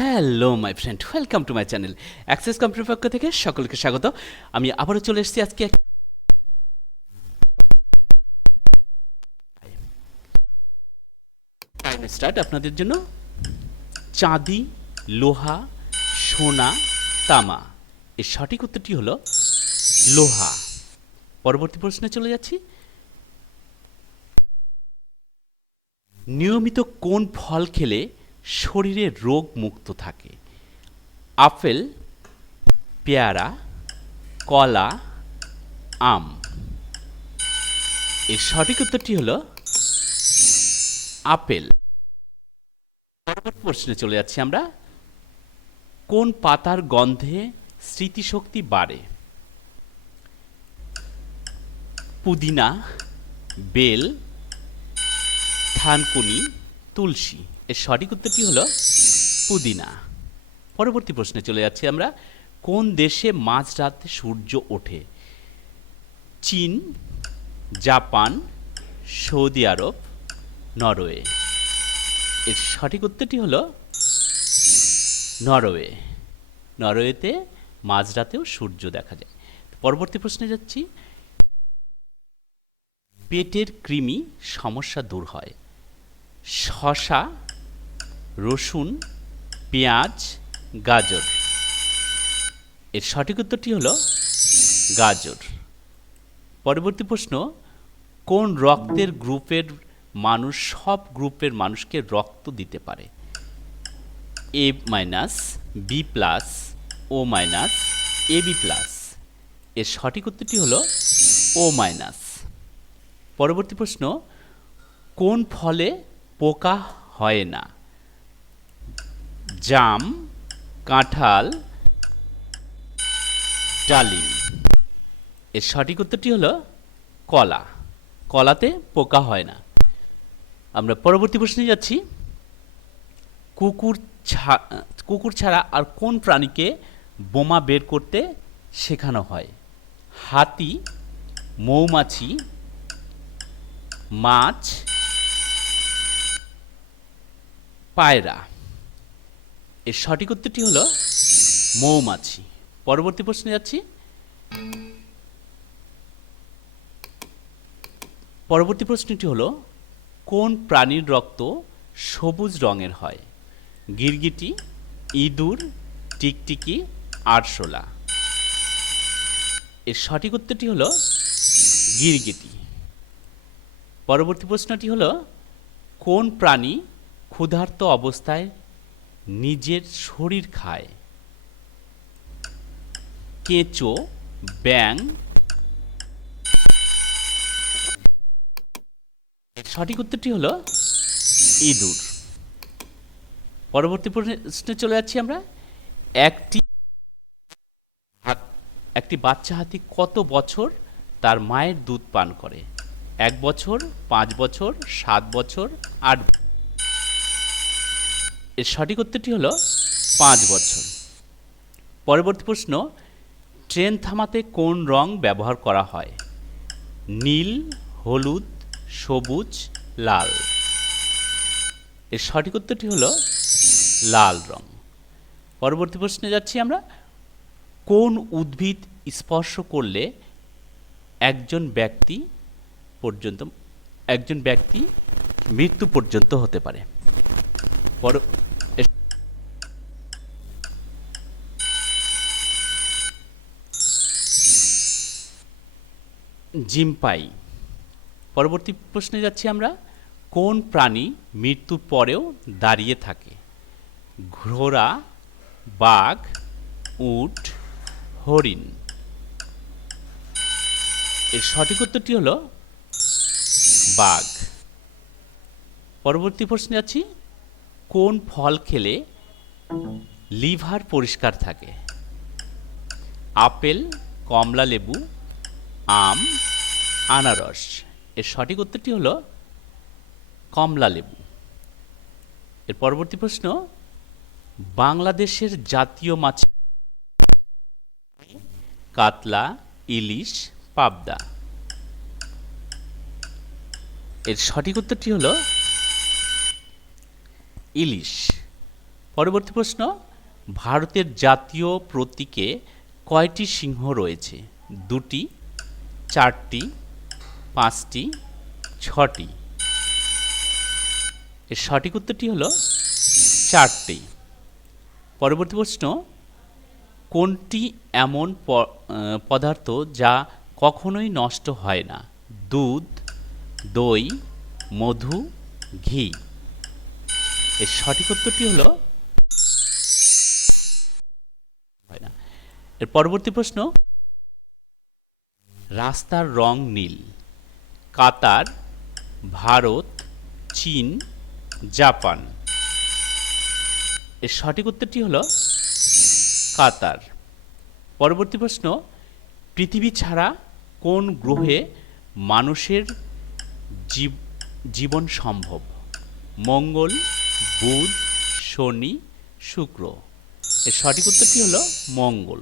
Hello my friend welcome to my channel access computer পক্ষ থেকে সকলকে স্বাগত। আমি আবারও চলে এসেছি আজকে স্টার্ট আপনাদের জন্য। চাঁদি, লোহা, সোনা, তামা। এর সঠিক উত্তরটি হলো লোহা। পরবর্তী প্রশ্নে চলে যাচ্ছি। নিয়মিত কোন ফল খেলে শরীরে রোগ মুক্ত থাকে। আপেল, পেয়ারা, কলা, আম। এর সঠিক উত্তরটি হলো আপেল। পরবর্তী প্রশ্নে চলে যাচ্ছি আমরা। কোন পাতার গন্ধে স্মৃতিশক্তি বাড়ে? পুদিনা, বেল, থানকুনি, তুলসী। এর সঠিক উত্তরটি হলো পুদিনা। পরবর্তী প্রশ্নে চলে যাচ্ছি আমরা, কোন দেশে মাঝরাতে সূর্য ওঠে? চীন, জাপান, সৌদি আরব, নরওয়ে। এর সঠিক উত্তরটি হলো নরওয়ে। নরওয়েতে মাঝরাতেও সূর্য দেখা যায়। পরবর্তী প্রশ্নে যাচ্ছি, পেটের কৃমি সমস্যা দূর হয়? শশা রসুন, পেঁয়াজ, গাজর। এর সঠিক উত্তরটি হলো গাজর। পরবর্তী প্রশ্ন, কোন রক্তের গ্রুপের মানুষ সব গ্রুপের মানুষকে রক্ত দিতে পারে? A minus, B plus, O minus, A B plus. এর সঠিক উত্তরটি হলো ও মাইনাস। পরবর্তী প্রশ্ন, কোন ফলে পোকা হয় না? জাম, কাঁঠাল, ডালিম। এর সঠিক উত্তরটি হলো কলা। কলাতে পোকা হয় না। আমরা পরবর্তী প্রশ্নে যাচ্ছি। কুকুর ছা- কুকুর ছাড়া আর কোন প্রাণীকে বোমা বের করতে শেখানো হয়? হাতি, মৌমাছি, মাছ, পায়রা। এর সঠিক উত্তরটি হলো মৌমাছি। পরবর্তী প্রশ্নে যাচ্ছি। পরবর্তী প্রশ্নটি হলো, কোন প্রাণীর রক্ত সবুজ রঙের হয়? গিরগিটি, ইঁদুর, টিকটিকি, আরশোলা। এর সঠিক উত্তরটি হলো গিরগিটি। পরবর্তী প্রশ্নটি হলো, কোন প্রাণী ক্ষুধার্ত অবস্থায় নিজের শরীর খায়। কেঁচো ব্যাং সঠিক উত্তরটি হলো ইঁদুর। পরবর্তী প্রশ্নে চলে যাচ্ছি আমরা। একটি একটি বাচ্চা হাতি কত বছর তার মায়ের দুধ পান করে? এক বছর, পাঁচ বছর, সাত বছর, আট ব- এর সঠিক উত্তরটি হলো পাঁচ বছর। পরবর্তী প্রশ্ন, ট্রেন থামাতে কোন রং ব্যবহার করা হয়? নীল, হলুদ, সবুজ, লাল। এর সঠিক উত্তরটি হলো লাল রং। পরবর্তী প্রশ্নে যাচ্ছি আমরা, কোন উদ্ভিদ স্পর্শ করলে একজন ব্যক্তি পর্যন্ত, একজন ব্যক্তি মৃত্যু পর্যন্ত হতে পারে? পর জিম্পাই পরবর্তী প্রশ্নে যাচ্ছি আমরা, কোন প্রাণী মৃত্যুর পরেও দাঁড়িয়ে থাকে? ঘোড়া, বাঘ, উট, হরিণ। এর সঠিক উত্তরটি হলো বাঘ। পরবর্তী প্রশ্নে যাচ্ছি, কোন ফল খেলে লিভার পরিষ্কার থাকে? আপেল কমলা লেবু আম, আনারস। এর সঠিক উত্তরটি হলো কমলা লেবু। এর পরবর্তী প্রশ্ন, বাংলাদেশের জাতীয় মাছ কাতলা, ইলিশ, পাবদা। এর সঠিক উত্তরটি হলো ইলিশ। পরবর্তী প্রশ্ন, ভারতের জাতীয় প্রতীকে কয়টি সিংহ রয়েছে? দুটি চারটি, পাঁচটি, ছটি। এর সঠিক উত্তরটি হলো চারটি। পরবর্তী প্রশ্ন, কোনটি এমন পদার্থ যা কখনোই নষ্ট হয় না? দুধ, দই, মধু, ঘি। এর সঠিক উত্তরটি হলো হয় না। এর পরবর্তী প্রশ্ন রাস্তার রং নীল। কাতার, ভারত, চীন, জাপান। এর সঠিক উত্তরটি হল কাতার। পরবর্তী প্রশ্ন, পৃথিবী ছাড়া কোন গ্রহে মানুষের জীব- জীবন সম্ভব? মঙ্গল, বুধ, শনি, শুক্র। এর সঠিক উত্তরটি হল মঙ্গল।